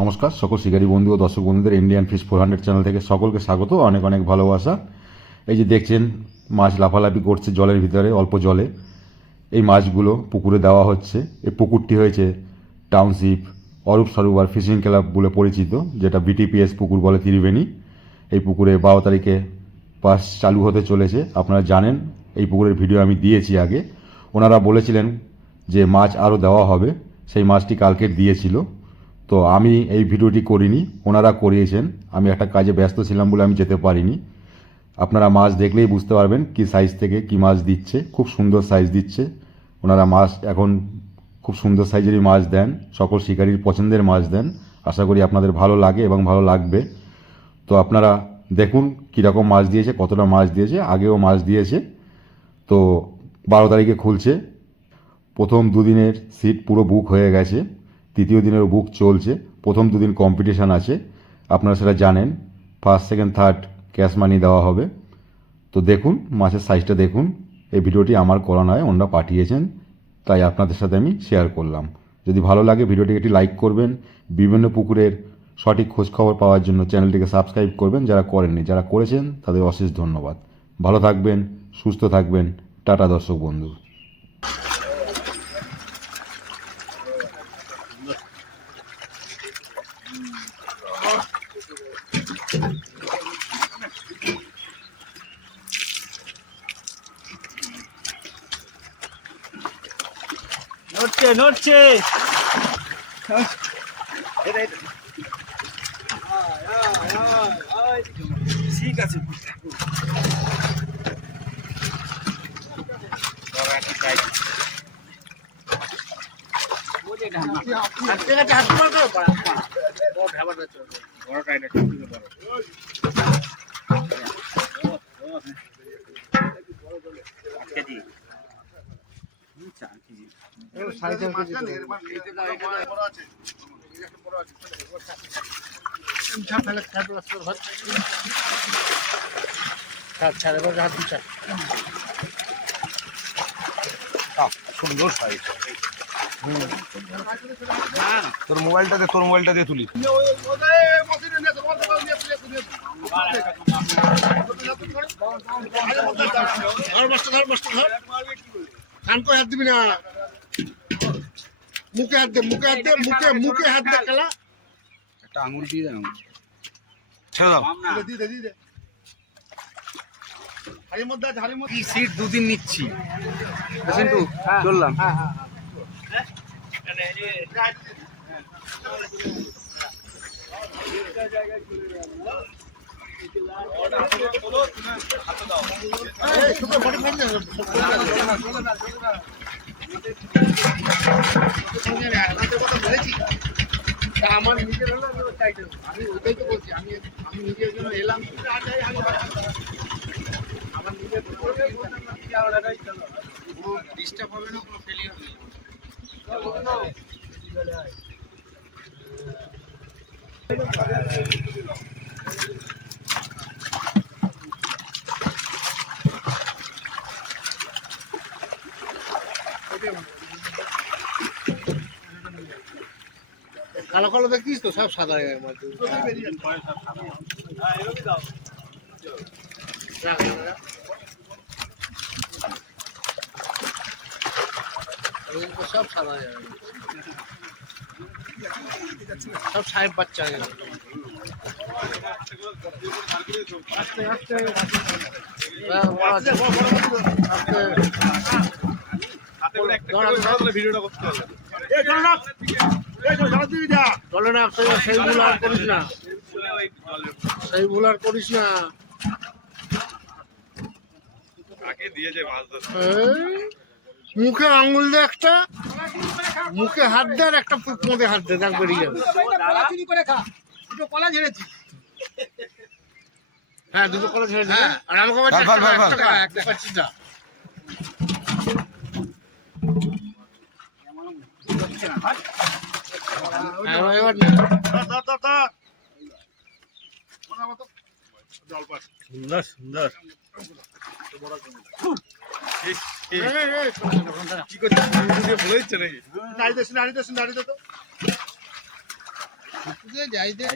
নমস্কার সকল শিকারী বন্ধু ও দর্শক বন্ধুদের ইন্ডিয়ান ফিশ 400 চ্যানেল থেকে সকলকে স্বাগত, অনেক অনেক ভালোবাসা। এই যে দেখছেন মাছ লাফালাফি করছে জলের ভিতরে, অল্প জলে এই মাছগুলো পুকুরে দেওয়া হচ্ছে। এই পুকুরটি হয়েছে টাউনশিপ অরূপ সরোবর ফিশিং ক্লাব বলে পরিচিত, যেটা বিটিপিএস পুকুর বলে ত্রিবেণী। এই পুকুরে 12 তারিখে পাস চালু হতে চলেছে। আপনারা জানেন এই পুকুরের ভিডিও আমি দিয়েছি আগে। ওনারা বলেছিলেন যে মাছ আরও দেওয়া হবে, সেই মাছটি কালকে দিয়েছিল। তো আমি এই ভিডিওটি করিনি, ওনারা করিয়েছেন। আমি একটা কাজে ব্যস্ত ছিলাম বলে আমি যেতে পারিনি। আপনারা মাছ দেখলেই বুঝতে পারবেন কি সাইজ থেকে কি মাছ দিচ্ছে, খুব সুন্দর সাইজ দিচ্ছে ওনারা। মাছ এখন খুব সুন্দর সাইজেরই মাছ দেন, সকল শিকারীর পছন্দের মাছ দেন। আশা করি আপনাদের ভালো লাগে এবং ভালো লাগবে। তো আপনারা দেখুন কীরকম মাছ দিয়েছে, কতটা মাছ দিয়েছে। আগেও মাছ দিয়েছে। তো 12 তারিখে খুলছে। প্রথম দুদিনের সিট পুরো বুক হয়ে গেছে, তৃতীয় দিনেরও বুক চলছে। প্রথম দুদিন কম্পিটিশান আছে, আপনারা সেটা জানেন। ফার্স্ট সেকেন্ড থার্ড ক্যাশ মানি দেওয়া হবে। তো দেখুন মাছের সাইজটা দেখুন। এই ভিডিওটি আমার করা নয়, ওনারা পাঠিয়েছেন, তাই আপনাদের সাথে আমি শেয়ার করলাম। যদি ভালো লাগে ভিডিওটিকে একটি লাইক করবেন। বিভিন্ন পুকুরের সঠিক খোঁজখবর পাওয়ার জন্য চ্যানেলটিকে সাবস্ক্রাইব করবেন যারা করেননি। যারা করেছেন তাদের অশেষ ধন্যবাদ। ভালো থাকবেন, সুস্থ থাকবেন। টাটা দর্শক বন্ধু। নড়ছে নড়ছে ঠিক আছে। সুন্দর সাইজ। তোর মোবাইলটা দিয়ে তুলি। হাত দিবি না, মুখে হাত দে, মুখে হাত দে, মুখে হাত দে। খেলা একটা আঙুল দিয়ে দেন, ছেড়ে দাও। দিয়ে দে। হাড়ির মধ্যে আছে, হাড়ির মধ্যে। সিট দুদিন নিচ্ছি, কিন্তু চললাম। আমার নিজের হলো আমি ওইটাই তো বলছি। আমি নিজের জন্য এলাম, আমার নিজের ডিস্টার্ব হবে না, কোনো ফেলিয়ার নেই। কালো কালো দেখছিস তো, সব সাদা হয়ে গেছে। সব সাদা হয়ে যাবে, সব সাহেব বাচ্চা হয়ে যাবে। আস্তে আস্তে ভিডিওটা করতে হবে। চলে না, সেই ভুল আর করিস না, সেই ভুল আর করিস না। মুখে আঙুল দে একটা, মুখে হাত দে, আর একটা মধ্যে হাত দে, দেখ বেরিয়ে যাবে। হ্যাঁ, দুটো কলা ছেড়েছি। আর আমাকে একটা পাচ্ছিস না। সুন্দর সুন্দর। কি করছিস? বলেছে নাকি? দাঁড়িয়ে দাঁড়িয়ে তো পুকুরে যাই দে